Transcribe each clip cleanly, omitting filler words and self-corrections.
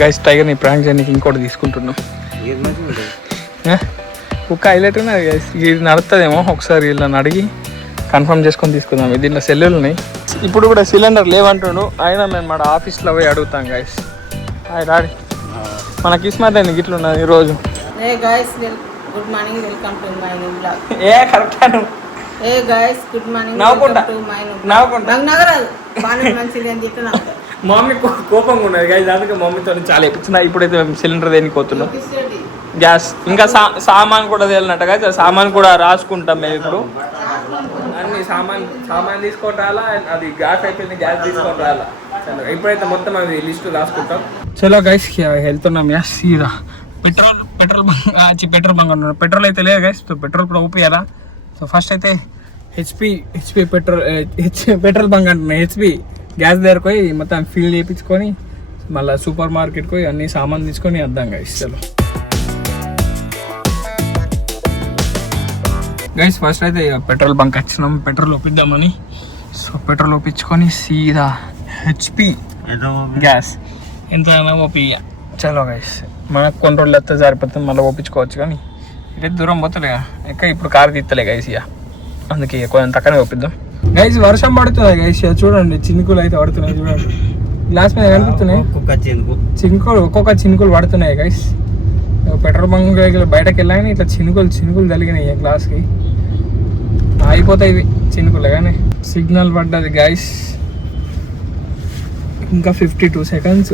Guys tiger ని prank చేయడానికి ఇంకోటి తీసుకుంటున్నాం. ఒక హైలైట్ ఉన్నది గైస్, ఇది నడుతుందేమో ఒకసారి వీళ్ళని అడిగి కన్ఫర్మ్ చేసుకొని తీసుకుందాం. దీంట్లో సెల్లులు ఉన్నాయి. ఇప్పుడు కూడా సిలిండర్ లేవంటున్నాడు, అయినా మేము మన ఆఫీస్లో పోయి అడుగుతాం గైస్. హాయ్ డాడీ, మన కిస్మత్ అయింది గిట్ల ఉన్నది ఈరోజు. Good morning, welcome to my new blog. Correct good morning, mummy కోపంగా ఉన్నది గైస్, అందుకే మమ్మీతో చాలా ఎప్పించిన. ఇప్పుడైతే మేము సిలిండర్ దేనికి పోతున్నాం, గ్యాస్ ఇంకా సామాన్ కూడా తేలినట్టు గైస్. సామాన్ కూడా రాసుకుంటాం మేము ఇప్పుడు. అన్ని సామాన్ తీసుకొని రాలా, అది గ్యాస్ అయిపోయింది, గ్యాస్ తీసుకొని రాలా. చలో ఇప్పుడైతే మొత్తం అది లిస్టు రాసుకుంటాం. చలో గైస్ వెళ్తున్నాం. సీదా పెట్రోల్ బంక్ అన్నాడు. పెట్రోల్ అయితే లేదు గైస్, సో పెట్రోల్ కూడా ఊపియాలా. సో ఫస్ట్ అయితే హెచ్పి పెట్రోల్ బంక్ అంటున్నాయి. హెచ్పి గ్యాస్ దగ్గరకు పోయి మొత్తం ఫిల్ చేయించుకొని మళ్ళీ సూపర్ మార్కెట్కి పోయి అన్ని సామాన్ తీసుకొని వద్దాం గైస్. చలో గైస్ ఫస్ట్ అయితే పెట్రోల్ బంక్ వచ్చినాం పెట్రోల్ ఒప్పిద్దామని. సో పెట్రోల్ ఒప్పించుకొని సీదా హెచ్పి గ్యాస్ ఎంత ఒప్పియ. చలో గైస్ మనకు కొన్ని రోజులు వస్తే సరిపోతుంది, మళ్ళీ ఒప్పించుకోవచ్చు. కానీ ఇటైతే దూరం పోతలే ఇంకా, ఇప్పుడు కారు తీస్తలే గైస్ ఇక, అందుకే కొంచెం తక్కువనే ఒప్పిద్దాం గైస్. వర్షం పడుతుంది గైస్, చూడండి చినుకులు అయితే పడుతున్నాయి చూడండి, గ్లాస్ మీద కనిపిస్తున్నాయి ఒక్కొక్క చినుకులు పడుతున్నాయి గైస్. పెట్రోల్ బంక్ బయటకు వెళ్ళగానే ఇట్లా చినుకులు తగిలినాయి గ్లాస్కి, అయిపోతాయి ఇవి చినుకులు. కానీ సిగ్నల్ పడ్డది గైస్, ఇంకా 52 seconds.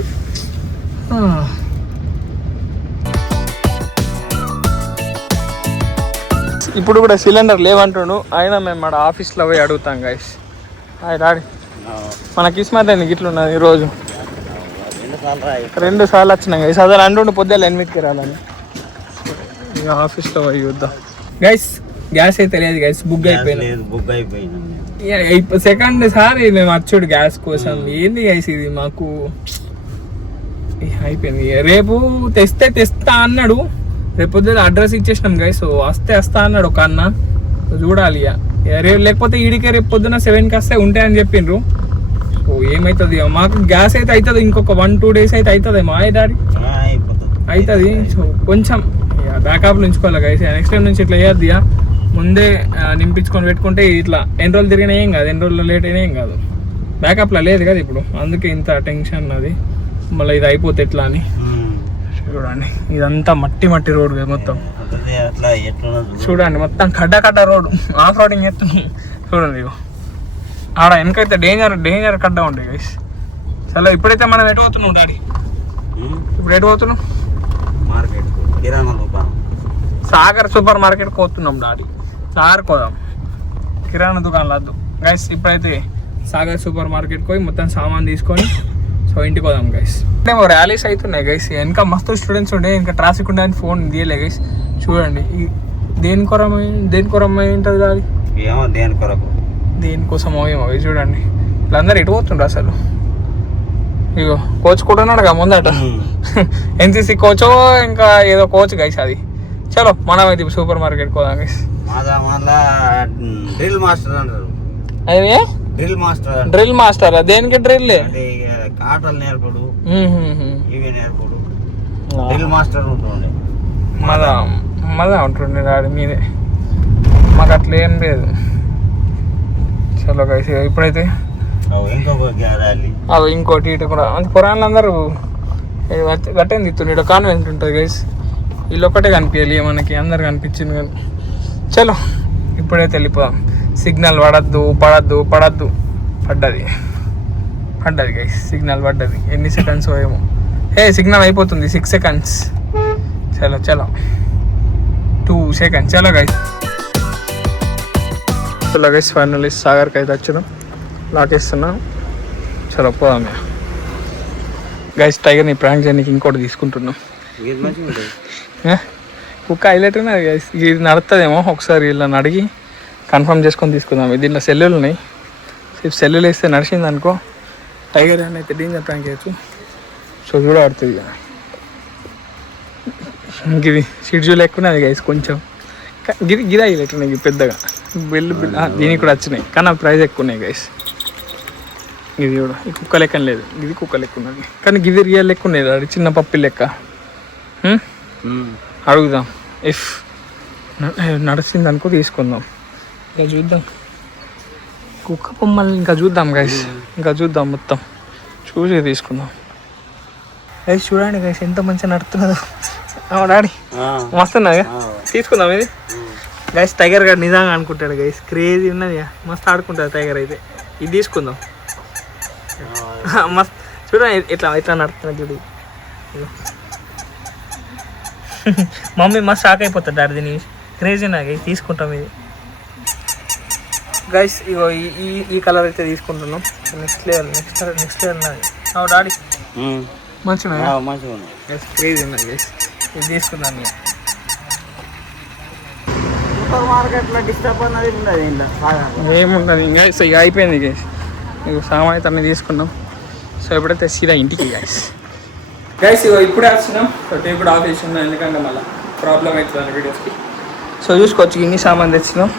ఇప్పుడు కూడా సిలిండర్ లేవంటున్నాడు, అయినా మేము మన ఆఫీస్లో పోయి అడుగుతాం గైస్. హాయ్ డాడీ, మన కిస్మత్ అయింది గిట్ల ఉన్నది ఈరోజు. 2 సార్లు వచ్చినాం గైస్, అదే అంటుండే పొద్దున్న 8కి రాలని. ఇక ఆఫీస్లో పోయి చూద్దాం గైస్. గ్యాస్ అయితే లేదు గైస్, బుక్ అయిపోయింది. సెకండ్ సారి మేము వచ్చాడు గ్యాస్ కోసం. ఏంది గైస్ ఇది మాకు అయిపోయింది. రేపు తెస్తా అన్నాడు, రేపు పొద్దున్న అడ్రస్ ఇచ్చేసినాం గైస్. వస్తా అన్నాడు ఒక అన్న, చూడాలి రేపు, లేకపోతే ఈడికే రేపు పొద్దున 7కి వస్తే ఉంటాయని చెప్పిండ్రు. సో ఏమవుతుంది మాకు గ్యాస్ అయితే అవుతుంది, ఇంకొక 1-2 days అయితే అవుతుంది మా డాడీ అవుతుంది. సో కొంచెం బ్యాకప్లు ఉంచుకోవాలి గైస్, నెక్స్ట్ టైం నుంచి ఇట్లా వేయద్దు. ముందే నింపించుకొని పెట్టుకుంటే ఇట్లా ఎన్ని రోజులు తిరిగినా ఏం కాదు, ఎన్ని రోజులు లేట్ అయినా ఏం కాదు. బ్యాకప్లో లేదు కదా ఇప్పుడు, అందుకే ఇంత టెన్షన్ అది. మళ్ళీ ఇది అయిపోతే ఎట్లా అని చూడండి. ఇదంతా మట్టి రోడ్ మొత్తం చూడండి, మొత్తం కడ్డ రోడ్, ఆఫ్ రోడింగ్ ఎత్తున్నాం చూడండి. ఆడ వెనకైతే డేంజర్ కడ్డ ఉంటాయి గైస్. చలో ఇప్పుడైతే మనం ఎటు పోతున్నాం డాడీ? ఇప్పుడు ఎటు పోతున్నాం? సాగర్ సూపర్ మార్కెట్కి పోతున్నాం డాడీ. సాగర్ పోదాం, కిరాణా దుకాణం వద్దు గైస్. ఇప్పుడైతే సాగర్ సూపర్ మార్కెట్కి పోయి మొత్తం సామాన్ తీసుకొని సో ఇంటికి పోదాం గైస్. ఏమో ర్యాలీస్ అవుతున్నాయి గైస్, ఇంకా మస్తు స్టూడెంట్స్ ఉండే, ఇంకా ట్రాఫిక్ ఉండే అని ఫోన్ తీయలే గైస్. చూడండి దేనికోరమై ఉంటుంది డాడీ, దేనికోసమో ఏమో చూడండి. వీళ్ళందరూ ఎటు పోతుండ్రు అసలు. ఇగో కోచ్ కూడా ఉన్నాడు ముందట, ఎన్సీసీ కోచో ఇంకా ఏదో కోచ్ గైస్ అది. చలో మనం అయితే సూపర్ మార్కెట్ పోదాం గైస్. డ్రిల్ మాస్టర్ దేనికి డ్రిల్? ఆటలు నేర్పడు, ఇవి నేర్పడు, డ్రిల్ మాస్టర్ ఉంటుండే. మళ్ళా ఉంటుండే డాడీ మీదే, మాకు అట్లా ఏం లేదు. చలో గైస్ ఇప్పుడైతే ఇంకోటి ఇటు కూడా అంత పురాణాలు అందరూ గట్టేంది ఇస్తుండే కాన్వెంట్ ఉంటుంది గైస్. వీళ్ళు ఒక్కటే కనిపించాలి మనకి, అందరు కనిపించింది కానీ. చలో ఇప్పుడైతే వెళ్ళిపోదాం. సిగ్నల్ పడద్దు పడ్డది గైస్, సిగ్నల్ పడ్డది. ఎన్ని సెకండ్స్ ఏమో, సిగ్నల్ అయిపోతుంది 6 seconds. చలో 2 seconds. చలో గైస్ ఫైనల్లీ సాగర్కి అయితే వచ్చినాం, లాకేస్తున్నాం. చలో పోదాం గైస్. టైగర్ని ప్రాంక్ చేయడానికి ఇంకోటి తీసుకుంటున్నాం. కుక్క హైలైట్ ఉన్నది గైస్, ఇది నడుతుందేమో ఒకసారి వీళ్ళని అడిగి కన్ఫర్మ్ చేసుకొని తీసుకుందాం. దీంట్లో సెల్లులు ఉన్నాయి, సెల్లులు వేస్తే నడిచింది అనుకో టైగర్ అని అయితే డేంజర్ ప్రాంక్ చేయొచ్చు. సో చూడబడుతుంది ఇది షెడ్యూల్ ఎక్కువ ఉన్నది గైస్ కొంచెం. గిది హైలైట్ ఉన్నాయి పెద్దగా, బిల్లు దీనికి కూడా వచ్చినాయి కానీ ప్రైస్ ఎక్కువ ఉన్నాయి గైస్. ఇది కూడా ఈ కుక్క లెక్క లేదు, ఇది కుక్క లెక్క ఉన్నది కానీ గిది రియల్ లెక్క ఉన్నది, అది చిన్న పప్పి లెక్క. అడుగుదాం, ఇఫ్ నడిచింది అనుకో తీసుకుందాం. ఇంకా చూద్దాం కుక్క బొమ్మల్ని, ఇంకా చూద్దాం గైస్, ఇంకా చూద్దాం మొత్తం చూసి తీసుకుందాం. గైస్ చూడండి గైస్ ఎంత మంచిగా నడుతున్నదో. డాడీ మస్తున్నది, తీసుకుందాం ఇది. గైస్ టైగర్ గారు నిజంగా అనుకుంటాడు గైస్, క్రేజీ ఉన్నది, మస్తు ఆడుకుంటాడు టైగర్ అయితే. ఇది తీసుకుందాం. మస్తు చూడండి ఇట్లా ఇట్లా నడుతున్నా చూడు. మమ్మీ మస్తు షాక్ అయిపోతాడు డాడీ, దీన్ని క్రేజీ నాకు తీసుకుంటాం ఇది. గైస్ ఇగో ఈ కలర్ అయితే తీసుకుంటున్నాం. నెక్స్ట్ లెవెల్ నాది. డాడీ మంచిగా క్రేజీ ఉన్నది గైస్, ఇది తీసుకుందాం. సూపర్ మార్కెట్లో డిస్టర్బ్ అన్నది ఉండదు, ఏముంటుంది ఇంకా. సో ఇక అయిపోయింది గైస్, మీకు సామాన్ అన్నీ తీసుకున్నాం. సో ఎప్పుడైతే సీదా ఇంటికి గైస్ ఇగో ఇప్పుడే వచ్చినాం. సో టీ కూడా ఆఫ్ చేసి ఉన్నాం, ఎందుకంటే మళ్ళీ ప్రాబ్లం అవుతుంది వీడియోస్కి. సో చూసుకోవచ్చు ఇన్ని సామాన్ తెచ్చినాం.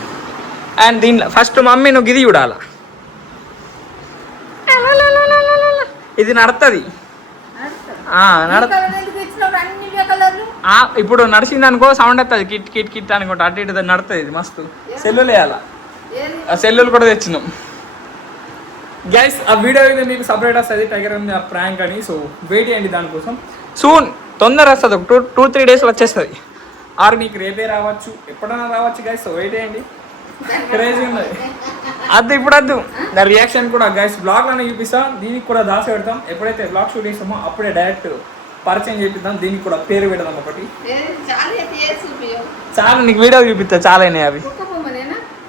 అండ్ దీంట్లో ఫస్ట్ మమ్మీ నువ్వు గిది చూడాలా, ఇది నడుతుంది. ఇప్పుడు నడిచింది అనుకో సౌండ్ వస్తుంది, కిట్ కిట్ కిట్ అనుకుంటా అటు ఇటు నడుతుంది. ఇది మస్తు సెల్లులు వేయాలా, ఆ సెల్లులు కూడా తెచ్చినాం గైస్. ఆ వీడియో అయితే మీకు సపరేట్ వస్తుంది టైగర్ ప్రాంక్ అని. సో వెయిట్ చేయండి దానికోసం, సూన్ తొందర వస్తుంది, ఒక 2-3 డేస్లో వచ్చేస్తుంది. ఆరు మీకు రేపే రావచ్చు, ఎప్పుడైనా రావచ్చు గైస్. సో వెయిట్ చేయండి, క్రేజీ ఉన్నది. అద్దు ఇప్పుడు వద్దు, దాని రియాక్షన్ కూడా గైస్ బ్లాగ్లోనే చూపిస్తాం. దీనికి కూడా దాచి పెడతాం, ఎప్పుడైతే బ్లాగ్ షూట్ చేస్తామో అప్పుడే డైరెక్ట్ పరిచయం చేపిద్దాం. దీనికి కూడా పేరు పెడదాం ఒకటి. చాలా నీకు వీడియో చూపిస్తా, చాలా అయినాయి అవి.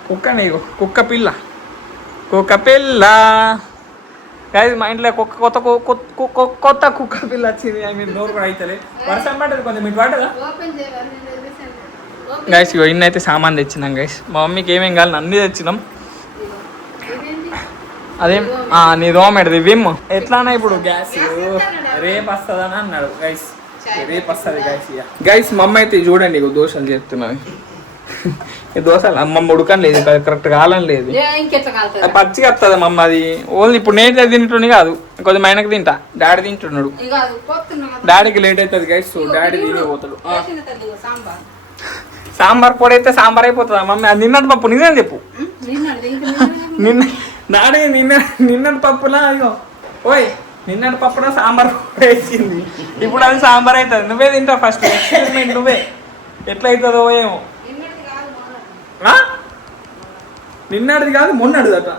కుక్క నీకు కుక్క పిల్ల గైస్. మా ఇంట్లో కొత్త కుక్క పిల్ల వచ్చింది. మీరు నోరు కూడా అవుతలే, వర్షం పడ్డది కొంచెం, మీకు పడ్డదా గైస్? ఇగో ఇన్ని అయితే సామాన్ తెచ్చినాం గైస్. మా మమ్మీకి ఏమేం కావాలి అన్నీ తెచ్చినాం. అదేం నీ దోమెడది విమ్. ఎట్లానా ఇప్పుడు గ్యాస్ రేపు వస్తుందని అన్నాడు గైస్, రేపు వస్తుంది గైస్. గైస్ మా అమ్మ అయితే చూడండి ఇగో దోశలు చేస్తున్నాయి. ఈ దోశలు అమ్మమ్మ ఉడకని లేదు, కరెక్ట్ కాలని లేదు, పచ్చిగా వస్తుంది అమ్మ. అది ఓన్లీ ఇప్పుడు నేను తింటుండే కాదు, కొంచెం ఆయనకు తింటా. డాడీ తింటున్నాడు, డాడీకి లేట్ అవుతుంది గైస్. సో డాడీ తిని పోతాడు. సాంబార్ పొడి అయితే సాంబార్ అయిపోతుందా మమ్మీ? అది నిన్నటి పప్పు, నిజం చెప్పు. డాడీ నిన్నటి పప్పులా అయ్యో ఓయ్, నిన్నటి పప్పులో సాంబార్ పొడి వేసింది, ఇప్పుడు అది సాంబార్ అవుతుంది. నువ్వే తింటావు ఫస్ట్, ఎక్స్పెరిమెంట్ నువ్వే, ఎట్లా అవుతుందో ఏమో. నిన్నటిది కాదు మొన్నటిది అట.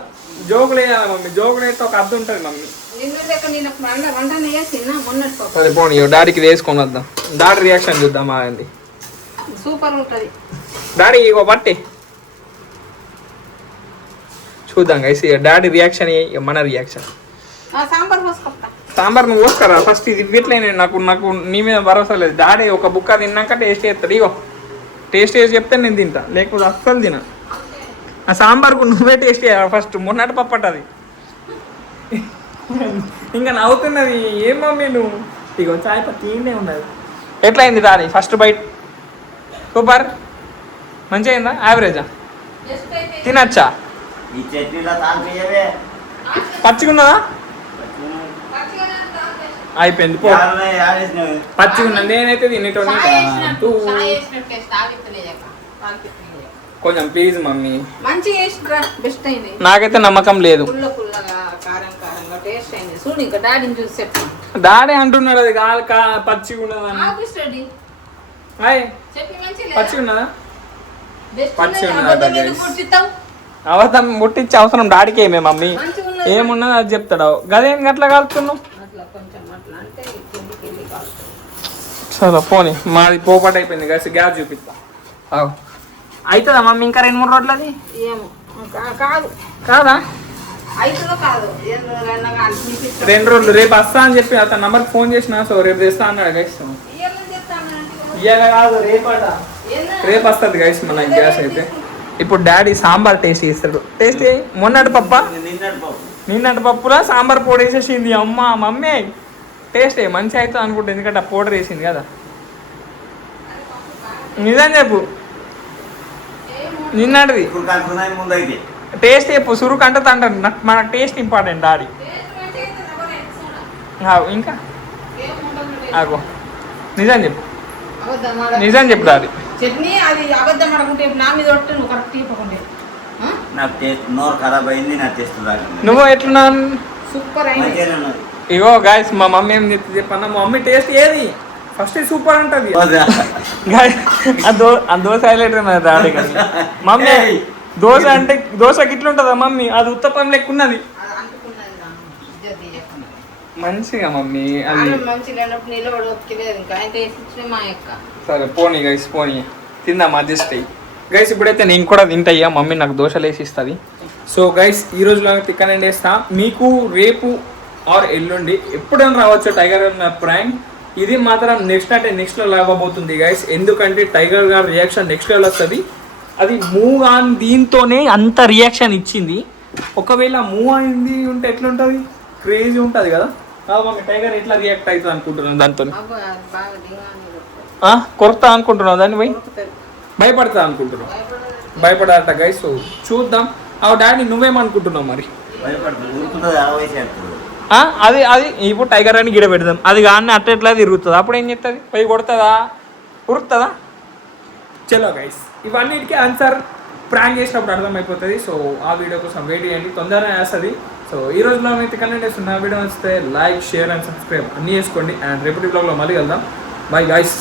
జోకులు వేయాలి మమ్మీ, జోకులు అయితే ఒక అర్థం ఉంటుంది మమ్మీ. అది పోనీ డాడీకి వేసుకొని వద్దాం, డాడీ రియాక్షన్ చూద్దాం. ఆగింది సూపర్ ఉంటుంది డాడీ, ఇగో పట్టి చూద్దాం గైస్. ఇక డాడీ రియాక్షన్ మన రియాక్షన్. సాంబార్ నువ్వు పోస్తారా ఫస్ట్? ఇది ఇట్లయినా నాకు నీ మీద భరోసా లేదు. డాడీ ఒక బుక్క తిన్నాక టేస్ట్ చేస్తాడు. ఇగో టేస్ట్ చేసి చెప్తే నేను తింటా, లేకపోతే అస్సలు తిన. ఆ సాంబార్కు నువ్వే టేస్ట్ చేయాలి ఫస్ట్. మొన్నటి పప్పు అది ఇంకా నవ్వుతున్నది. ఏం మమ్మీ నువ్వు? ఇగో చాయ్ పత్తి ఉన్నది. ఎట్లయింది డాడీ ఫస్ట్ బైట్? సూపర్, మంచిగా అయిందా? యావరేజా? తినచ్చా? పచ్చిగా ఉన్నదా? అయిపోయింది పో, పచ్చిగా ఉన్నది. నేనైతే తినేటోని కొంచెం ప్లీజ్ మమ్మీ, నాకైతే నమ్మకం లేదు. డాడీ అంటున్నాడు అది పచ్చిగా ఉన్నదని. పచ్చిగా ఉన్నదా? పచ్చిగా ఉన్నదా? అవతం ముట్టించే అవసరం డాడీకి ఏమే మమ్మీ, ఏమున్నది అది చెప్తాడు. గదేం గట్లా కలుపుతున్నావు? సరే పోనీ, మాది పోపాటు అయిపోయింది కదా. గ్యాస్ చూపిస్తా అవుతుందా మమ్మీ? ఇంకా 2-3 రోజులది కాదా? 2 రోజులు. రేపు వస్తా అని చెప్పి అతను నంబర్కి ఫోన్ చేసిన. సో రేపు తెస్తా అన్నాడు గైస్. ఇవాళ కాదు రేపట, రేపు వస్తుంది గైస్ మన గ్యాస్ అయితే. ఇప్పుడు డాడీ సాంబార్ టేస్ట్ చేస్తాడు. టేస్ట్ మొన్నటి పప్ప, నిన్నటి పప్పులా సాంబార్ పొడి వేసేసింది అమ్మ. మమ్మీ టేస్ట్ మంచిగా అవుతుంది అనుకుంటా, ఎందుకంటే ఆ పౌడర్ వేసింది కదా. నిజం చెప్పు, నిన్నటిది టేస్ట్ చెప్పు. సురుకు అంటుంది అంటారు, మనకు టేస్ట్ ఇంపార్టెంట్. డాడీ ఇంకా ఆగో నిజం చెప్పు అబద్ధం నిజం చెప్పు అది చట్నీ అది అబద్ధం ఆడకుంటే నా మీద ఒట్టు నువ్వు కరెక్ట్ చెప్పకుంటే నాకు టేస్ట్ నోరు ఖరాబ్ అయింది, నాకు టేస్ట్ రాకుండా. నువ్వు ఎట్లున్నా సూపర్ అయింది. మంచిగానే ఉన్నది. ఇగో గాయస్ మా మమ్మీ ఏం చెప్తుంది చెప్పన్నా, మా మమ్మీ టేస్ట్ ఏది ఫస్ట్ సూపర్ అంటది వద్దా? ఆ దోశ హైలైట్ రాడి కానీ మమ్మీ దోశ అంటే దోశకి ఇట్లుంటుందా మమ్మీ, అది ఉత్తపం లెక్క ఉన్నది అది అంటుకున్నది నా ఇజ్జత్ తీయకుండా. మంచిగా మమ్మీ అది. ఆమె మంచిగా లేనప్పుడు నిలబడి ఒప్పుకోలేదు ఇంకా ఆయన వేసి మా యొక్క సరే పోనీ గైస్ పోనీ తిందాం అడ్జస్ట్ అయ్యి గైస్. ఇప్పుడైతే నేను కూడా తింటయ్యా, మమ్మీ నాకు దోశలు వేసి ఇస్తుంది. సో గైస్ ఈ రోజులో తిక్కనండి వేస్తా. మీకు రేపు ఆర్ ఎల్లుండి ఎప్పుడైనా రావచ్చు టైగర్ గారి ప్రాంక్. ఇది మాత్రం నెక్స్ట్ అంటే నెక్స్ట్ లెవెల్ అవ్వబోతుంది గైస్, ఎందుకంటే టైగర్ గారి రియాక్షన్ నెక్స్ట్ లెవెల్ వస్తుంది. అది మూవ్ ఆన్ దీంతోనే అంత రియాక్షన్ ఇచ్చింది. ఒకవేళ మూవ్ అయింది ఉంటే ఎట్లుంటుంది, క్రేజీ ఉంటుంది కదా. మమ్మీ టైగర్ ఎట్లా రియాక్ట్ అవుతుంది అనుకుంటున్నాను దాంతో, అబ్బా అది బాగా దిగాలి కొరతా అనుకుంటున్నావు దాన్ని పోయి, కొరుకుతుంది. భయపడతా అనుకుంటున్నావు, భయపడదు. భయపడాలట గైస్. సో చూద్దాం. డాడీ నువ్వేమనుకుంటున్నావు మరి? భయపడుతుంది, ఊరుకుంటుంది, అరవై చేస్తుంది. అది అది ఇప్పుడు టైగర్ అని గిడ పెడదాం, అది కానీ అట్లా తిరుగుతుంది, అప్పుడు ఏం చేస్తుంది, పోయి కొడుతుందా ఉరుకుతుందా? చలో గైస్, ఇవన్నిటికీ ఆన్సర్ ప్రాంక్ చేసినప్పుడు అర్థమైపోతుంది. సో ఆ వీడియో కోసం వెయిట్ చేయండి, తొందరగా వేస్తుంది. సో ఈ రోజులో అయితే కంటెంట్ చేస్తున్న వీడియో వస్తే లైక్ షేర్ అండ్ సబ్స్క్రైబ్ అన్నీ చేసుకోండి. అండ్ రేపటి బ్లాగ్లో మళ్ళీ వెళ్దాం. Bye guys.